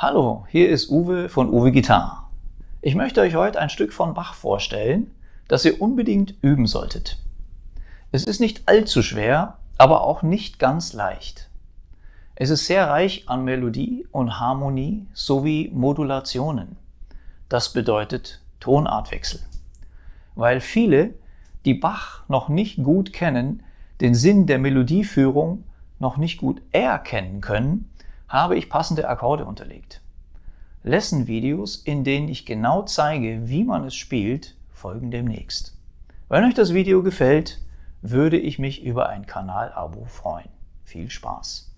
Hallo, hier ist Uwe von Uwe Gitarre. Ich möchte euch heute ein Stück von Bach vorstellen, das ihr unbedingt üben solltet. Es ist nicht allzu schwer, aber auch nicht ganz leicht. Es ist sehr reich an Melodie und Harmonie sowie Modulationen. Das bedeutet Tonartwechsel. Weil viele, die Bach noch nicht gut kennen, den Sinn der Melodieführung noch nicht gut erkennen können, habe ich passende Akkorde unterlegt. Lesson-Videos, in denen ich genau zeige, wie man es spielt, folgen demnächst. Wenn euch das Video gefällt, würde ich mich über ein Kanal-Abo freuen. Viel Spaß!